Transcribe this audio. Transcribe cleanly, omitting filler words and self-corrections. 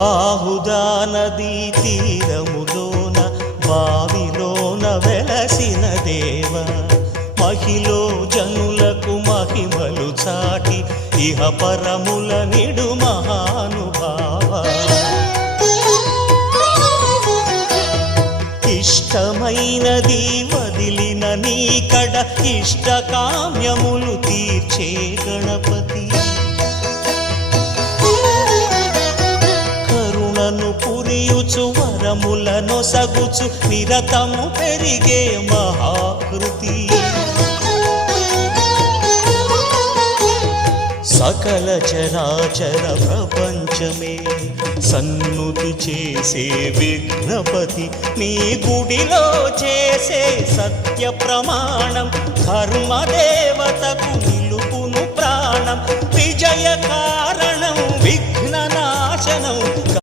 ఆహుదా నదీ తీరములోన బావిలోన వెలసిన దేవ మహిలో జనులకు మహిమలు చాటి ఇహ పరముల నిడు మహానుభావ ఇష్టమైనది వదిలిన నీకడ ఇష్టకామ్యములు తీర్చే గణపతి పురియుచు వరములను సగుచు నిరతము పెరిగే మహాకృతి సకల చరాచర ప్రపంచమే సన్నుతి చేసే విఘ్నపతి నీ గుడిలో చేసే సత్య ప్రమాణం ధర్మదేవతకు నిలుపును ప్రాణం విజయ కారణం